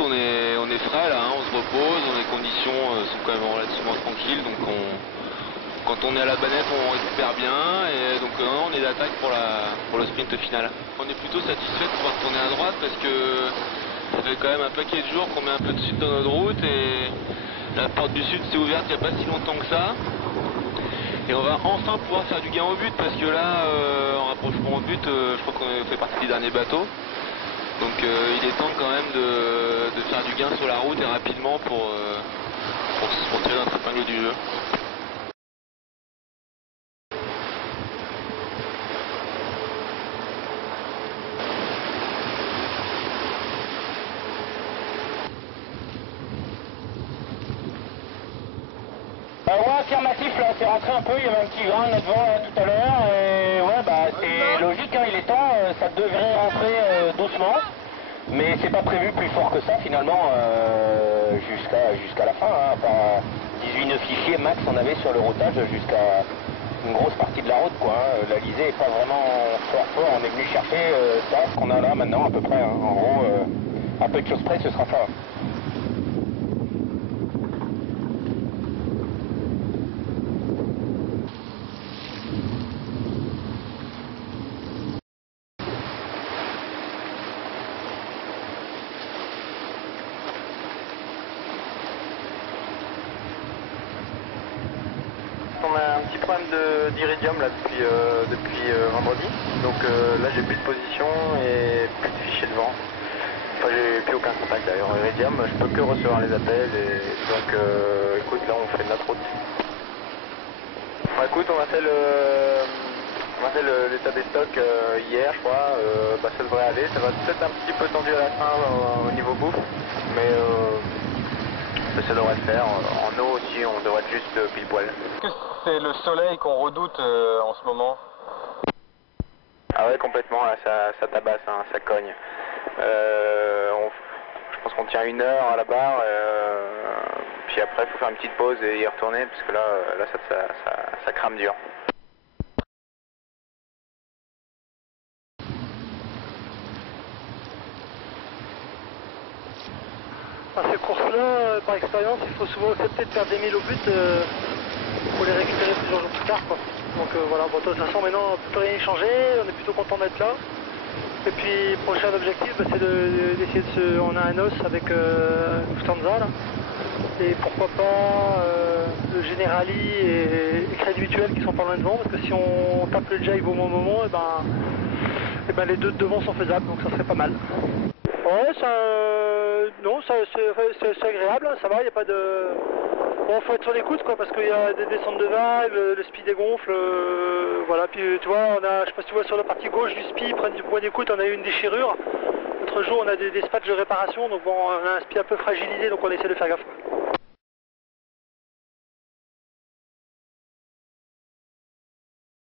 on est frais là, hein, on se repose, les conditions sont quand même relativement tranquilles, donc quand on est à la banette on récupère bien et donc on est d'attaque pour le sprint final. On est plutôt satisfait de pouvoir tourner à droite parce que ça fait quand même un paquet de jours qu'on met un peu de sud dans notre route et la porte du sud s'est ouverte il n'y a pas si longtemps que ça. Et on va enfin pouvoir faire du gain au but parce que là, en rapprochement au but, je crois qu'on fait partie des derniers bateaux. Donc il est temps quand même de faire du gain sur la route et rapidement pour tirer notre épingle du jeu. Ouais, affirmatif, là, c'est rentré un peu, il y avait un petit grain là devant là, tout à l'heure, et ouais, bah c'est logique, hein, il est temps, ça devrait rentrer doucement, mais c'est pas prévu plus fort que ça finalement, jusqu'à la fin, hein, enfin 18 nœuds fichiers max on avait sur le routage jusqu'à une grosse partie de la route, quoi, hein. La lisée est pas vraiment fort, on est venu chercher ça, ce qu'on a là maintenant à peu près, hein. En gros, à peu de choses près, ce sera ça. On a un petit problème d'iridium là depuis vendredi, donc là j'ai plus de position et plus de fichier de vent. Enfin j'ai plus aucun contact d'ailleurs. Iridium, je peux que recevoir les appels et donc écoute, là on fait de notre route. Bon, écoute, on a fait l'état des stocks hier je crois, bah, ça devrait aller, ça va peut-être un petit peu tendu à la fin au niveau bouffe, mais ça devrait le faire. En eau aussi on devrait être juste pile poil. C'est le soleil qu'on redoute en ce moment. Ah ouais, complètement, là, ça tabasse, hein, ça cogne. Je pense qu'on tient 1 heure à la barre, puis après il faut faire une petite pause et y retourner, parce que là ça crame dur. À ces courses-là, par expérience, il faut souvent accepter de faire des milles au but pour les récupérer plusieurs jours plus tard, quoi. Donc voilà, bon, de toute façon maintenant on ne peut plus rien changer, on est plutôt content d'être là. Et puis prochain objectif, bah, c'est d'essayer on a un os avec Lufthansa là. Et pourquoi pas le Generali et Crédit Mutuel qui sont pas loin devant, parce que si on tape le jive au bon moment, et ben les deux de devant sont faisables, donc ça serait pas mal. Ouais, non, c'est agréable, hein, ça va, il n'y a pas de... Bon, faut être sur l'écoute, quoi, parce qu'il y a des descentes de vagues, le SPI dégonfle, voilà, puis tu vois, je sais pas si tu vois sur la partie gauche du SPI, près du point d'écoute, on a eu une déchirure. L'autre jour, on a des spatchs de réparation, donc bon, on a un SPI un peu fragilisé, donc on essaie de faire gaffe.